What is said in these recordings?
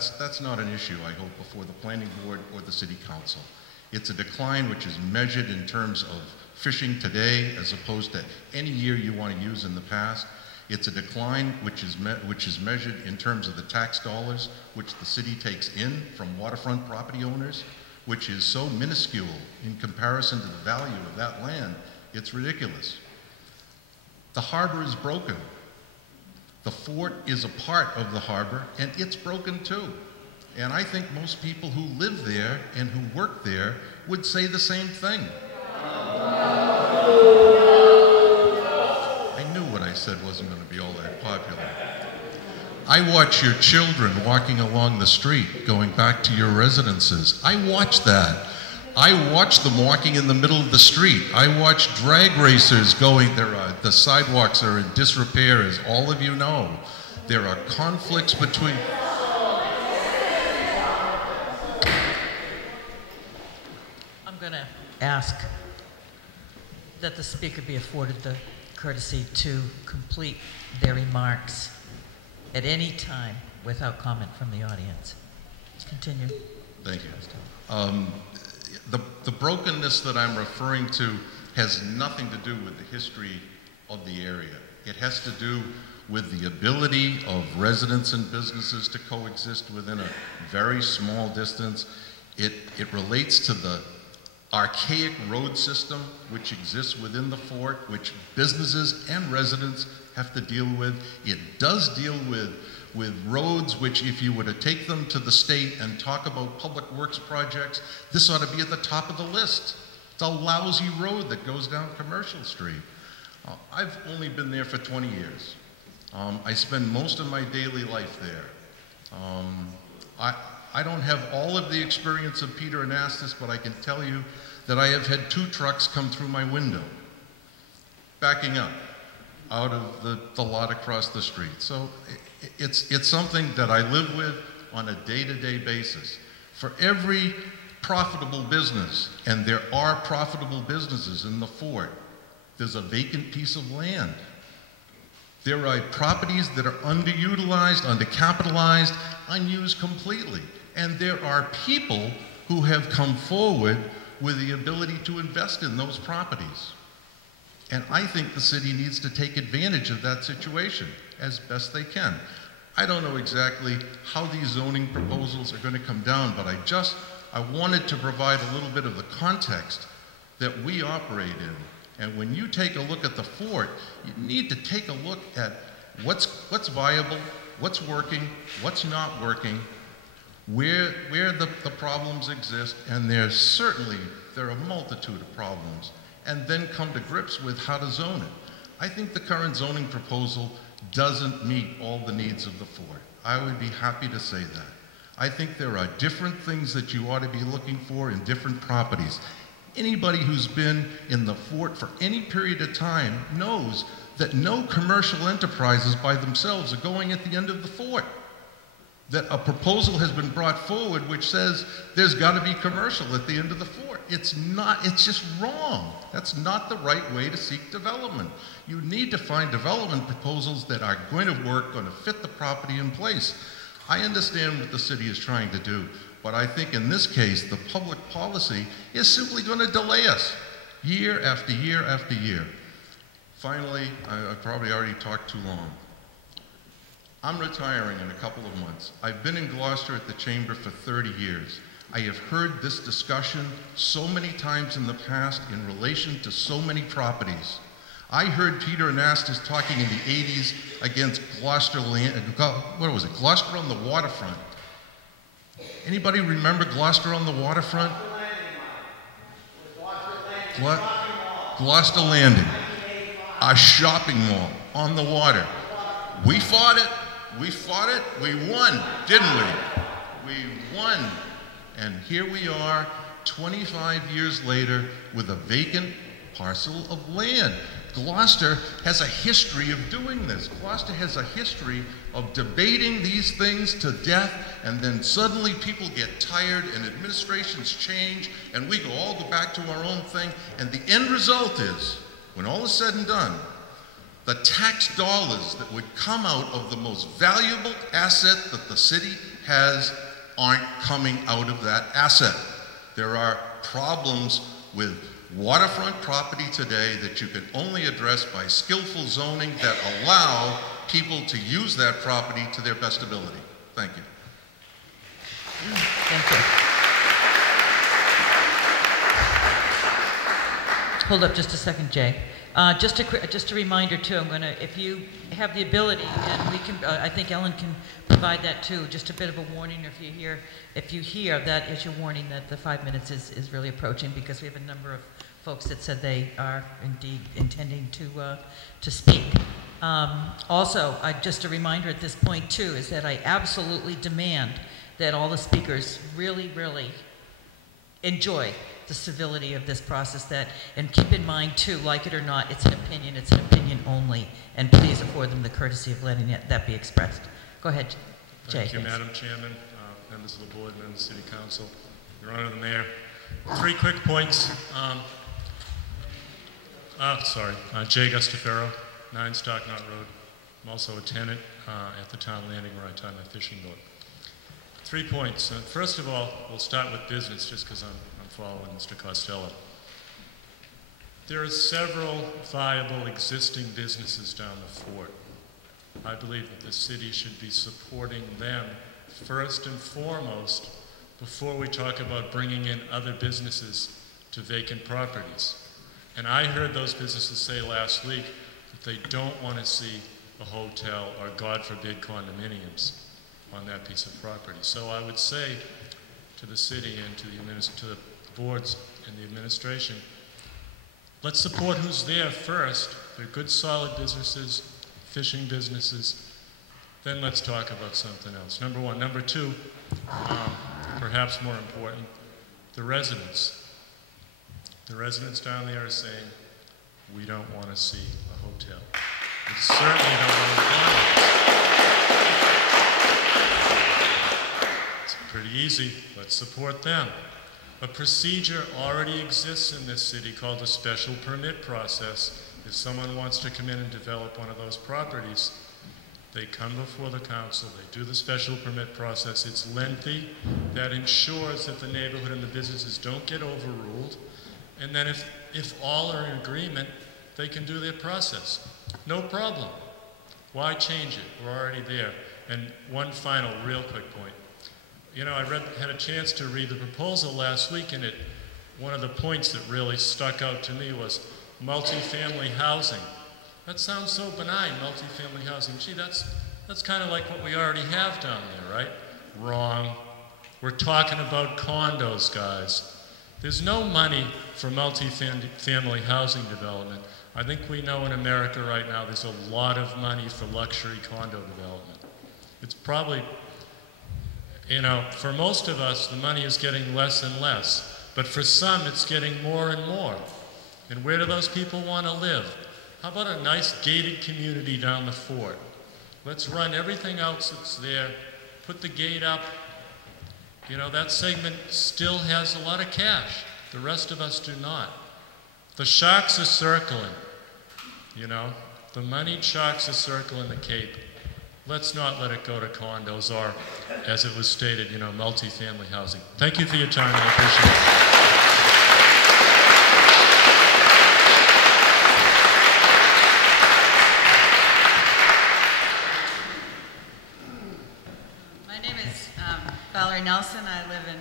That's not an issue, I hope, before the planning board or the city council. It's a decline which is measured in terms of fishing today as opposed to any year you want to use in the past. It's a decline which is measured in terms of the tax dollars which the city takes in from waterfront property owners, which is so minuscule in comparison to the value of that land. It's ridiculous. The harbor is broken. The fort is a part of the harbor, and it's broken too. And I think most people who live there and who work there would say the same thing. I knew what I said wasn't going to be all that popular. I watch your children walking along the street, going back to your residences. I watch that. I watch them walking in the middle of the street. I watch drag racers going there. The sidewalks are in disrepair, as all of you know. There are conflicts between... I'm going to ask that the speaker be afforded the courtesy to complete their remarks at any time without comment from the audience. Let's continue. Thank you. The brokenness that I'm referring to has nothing to do with the history of the area. It has to do with the ability of residents and businesses to coexist within a very small distance. It relates to the archaic road system which exists within the fort, which businesses and residents have to deal with. It does deal with roads which, if you were to take them to the state and talk about public works projects, this ought to be at the top of the list. It's a lousy road that goes down Commercial Street. I've only been there for 20 years. I spend most of my daily life there. I don't have all of the experience of Peter Anastas, but I can tell you that I have had 2 trucks come through my window, backing up out of the lot across the street. So it's something that I live with on a day-to-day basis. For every profitable business, and there are profitable businesses in the fort, there's a vacant piece of land. There are properties that are underutilized, undercapitalized, unused completely. And there are people who have come forward with the ability to invest in those properties. And I think the city needs to take advantage of that situation as best they can. I don't know exactly how these zoning proposals are going to come down, but I wanted to provide a little bit of the context that we operate in. And when you take a look at the fort, you need to take a look at what's viable, what's working, what's not working, where the problems exist, and there are a multitude of problems, and then come to grips with how to zone it. I think the current zoning proposal doesn't meet all the needs of the fort. I would be happy to say that. I think there are different things that you ought to be looking for in different properties. Anybody who's been in the fort for any period of time knows that no commercial enterprises by themselves are going at the end of the fort. That a proposal has been brought forward which says there's got to be commercial at the end of the fort. It's not, it's just wrong. That's not the right way to seek development. You need to find development proposals that are going to work, going to fit the property in place. I understand what the city is trying to do, but I think in this case, the public policy is simply going to delay us year after year after year. Finally, I've probably already talked too long. I'm retiring in a couple of months. I've been in Gloucester at the Chamber for 30 years. I have heard this discussion so many times in the past in relation to so many properties. I heard Peter Anastas talking in the 80s against Gloucester land, what was it, Gloucester on the waterfront. Anybody remember Gloucester on the waterfront? Gloucester Landing, a shopping mall on the water. We fought it, we won, didn't we? We won, and here we are 25 years later with a vacant parcel of land. Gloucester has a history of doing this. Gloucester has a history of debating these things to death, and then suddenly people get tired and administrations change and we all go back to our own thing, and the end result is, when all is said and done, the tax dollars that would come out of the most valuable asset that the city aren't coming out of that asset. There are problems with waterfront property today that you can only address by skillful zoning that allow people to use that property to their best ability. Thank you. Thank you. Hold up just a second, Jay. Just a reminder too, if you have the ability, and we can, I think Ellen can provide that too, just a bit of a warning if you hear that is your warning that the 5 minutes is really approaching, because we have a number of folks that said they are indeed intending to speak. Also, just a reminder at this point too, is that I absolutely demand that all the speakers really, really enjoy the civility of this process, and keep in mind too, like it or not, it's an opinion only, and please afford them the courtesy of letting that be expressed. Go ahead, Jay. Thank you, Madam Chairman, members of the board, members of the City Council, Your Honor the Mayor. 3 quick points. Jay Gustafaro, 9 Stocknot Road. I'm also a tenant at the town landing where I tie my fishing boat. 3 points. First of all, we'll start with business, just because I'm following Mr. Costello. There are several viable existing businesses down the fort. I believe that the city should be supporting them first and foremost before we talk about bringing in other businesses to vacant properties. And I heard those businesses say last week that they don't want to see a hotel or, God forbid, condominiums on that piece of property. So I would say to the city and to the boards and the administration, let's support who's there first. They're good, solid businesses, fishing businesses. Then let's talk about something else. Number 1. Number 2, perhaps more important, the residents. The residents down there are saying, we don't want to see a hotel. We certainly don't want condos. It's pretty easy. Let's support them. A procedure already exists in this city called a special permit process. If someone wants to come in and develop one of those properties, they come before the council, they do the special permit process. It's lengthy. That ensures that the neighborhood and the businesses don't get overruled. And then if all are in agreement, they can do their process. No problem. Why change it? We're already there. And one final real quick point. You know, I had a chance to read the proposal last week, and one of the points that really stuck out to me was multifamily housing. That sounds so benign, multifamily housing. Gee, that's kind of like what we already have down there, right? Wrong. We're talking about condos, guys. There's no money for multifamily housing development. I think we know in America right now there's a lot of money for luxury condo development. It's probably, you know, for most of us, the money is getting less and less. But for some, it's getting more and more. And where do those people want to live? How about a nice gated community down the fort? Let's run everything else that's there, put the gate up. You know, that segment still has a lot of cash. The rest of us do not. The sharks are circling, you know. The moneyed sharks are circling the Cape. Let's not let it go to condos or, as it was stated, you know, multifamily housing. Thank you for your time. I appreciate it. Nelson. I live in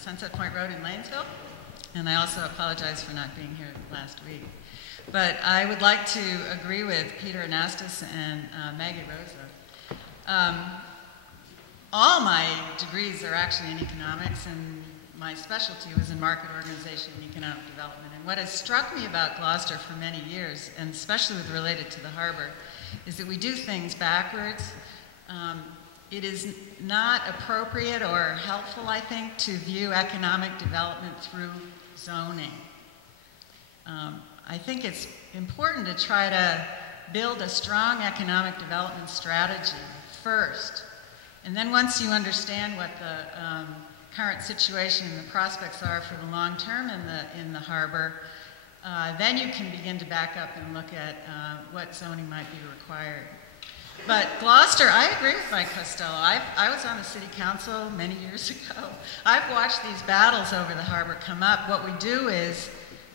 Sunset Point Road in Lanesville, and I also apologize for not being here last week. But I would like to agree with Peter Anastas and Maggie Rosa. All my degrees are actually in economics, and my specialty was in market organization and economic development. And what has struck me about Gloucester for many years, and especially with related to the harbor, is that we do things backwards. It is not appropriate or helpful, I think, to view economic development through zoning. I think it's important to try to build a strong economic development strategy first. And then once you understand what the current situation and the prospects are for the long term in the harbor, then you can begin to back up and look at what zoning might be required. But Gloucester, I agree with Mike Costello. I was on the city council many years ago. I've watched these battles over the harbor come up. What we do is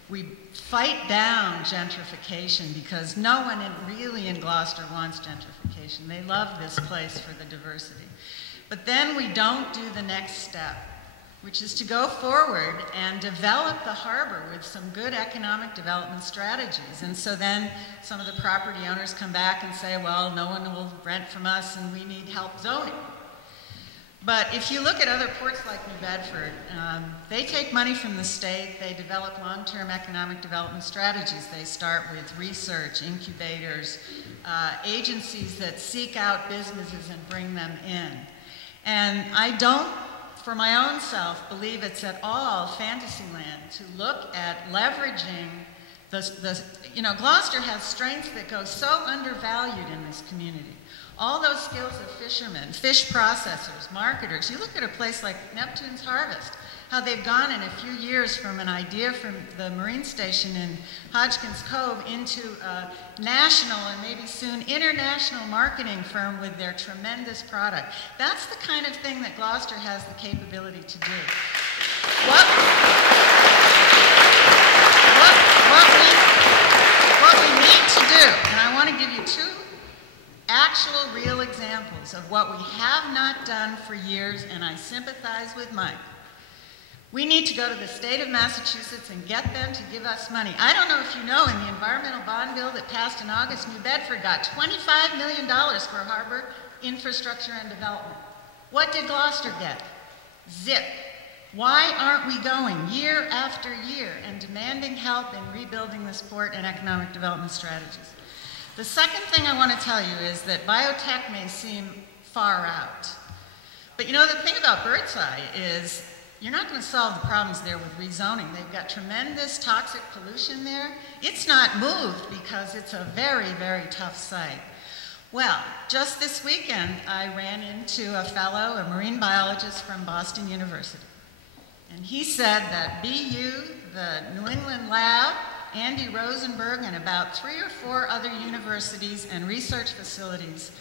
we fight down gentrification because no one really in Gloucester wants gentrification. They love this place for the diversity. But then we don't do the next step, which is to go forward and develop the harbor with some good economic development strategies. And so then some of the property owners come back and say, well, no one will rent from us and we need help zoning. But if you look at other ports like New Bedford, they take money from the state, they develop long-term economic development strategies. They start with research, incubators, agencies that seek out businesses and bring them in. And I don't, for my own self, believe it's at all fantasyland to look at leveraging Gloucester has strengths that go so undervalued in this community. All those skills of fishermen, fish processors, marketers. You look at a place like Neptune's Harvest, how they've gone in a few years from an idea from the marine station in Hodgkins Cove into a national and maybe soon international marketing firm with their tremendous product. That's the kind of thing that Gloucester has the capability to do. What we need to do, and I want to give you two actual real examples of what we have not done for years, and I sympathize with Mike. We need to go to the state of Massachusetts and get them to give us money. I don't know if you know, in the environmental bond bill that passed in August, New Bedford got $25 million for harbor infrastructure and development. What did Gloucester get? Zip. Why aren't we going year after year and demanding help in rebuilding this port and economic development strategies? The second thing I want to tell you is that biotech may seem far out. But you know, the thing about Birdseye is you're not going to solve the problems there with rezoning. They've got tremendous toxic pollution there. It's not moved because it's a very, very tough site. Well, just this weekend, I ran into a fellow, a marine biologist from Boston University. And he said that BU, the New England lab, Andy Rosenberg, and about 3 or 4 other universities and research facilities,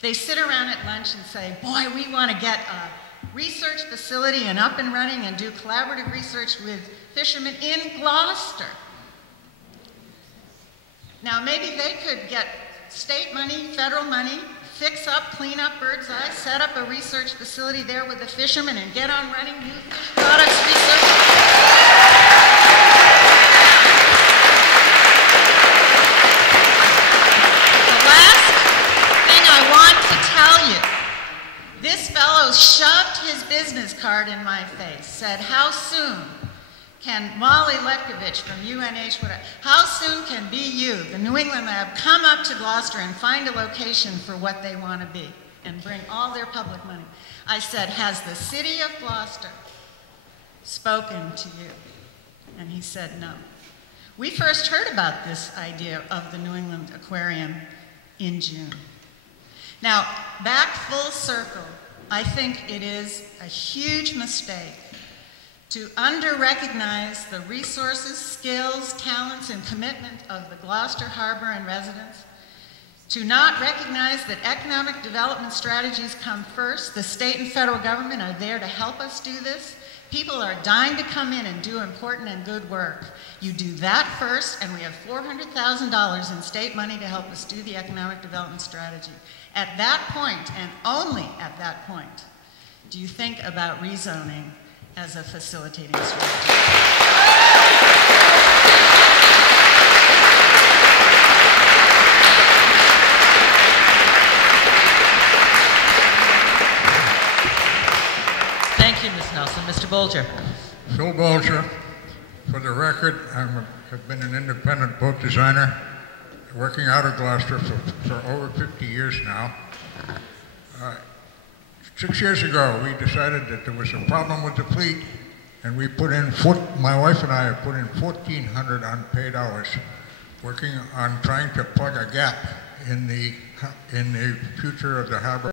they sit around at lunch and say, boy, we want to get a research facility and up and running and do collaborative research with fishermen in Gloucester. Now, maybe they could get state money, federal money, fix up, clean up Birdseye, set up a research facility there with the fishermen and get on running new fish products research. This fellow shoved his business card in my face, said, how soon can Molly Letkovich from UNH, how soon can BU, the New England lab, come up to Gloucester and find a location for what they want to be and bring all their public money? I said, has the city of Gloucester spoken to you? And he said, no. We first heard about this idea of the New England Aquarium in June. Now, back full circle, I think it is a huge mistake to under-recognize the resources, skills, talents, and commitment of the Gloucester Harbor and residents, to not recognize that economic development strategies come first. The state and federal government are there to help us do this. People are dying to come in and do important and good work. You do that first, and we have $400,000 in state money to help us do the economic development strategy. At that point, and only at that point, do you think about rezoning as a facilitating strategy. Thank you, Ms. Nelson. Mr. Bolger. Phil Bolger. For the record, I have been an independent boat designer working out of Gloucester for over 50 years now. 6 years ago, we decided that there was a problem with the fleet, and we put in, my wife and I have put in 1,400 unpaid hours working on trying to plug a gap in the future of the harbor.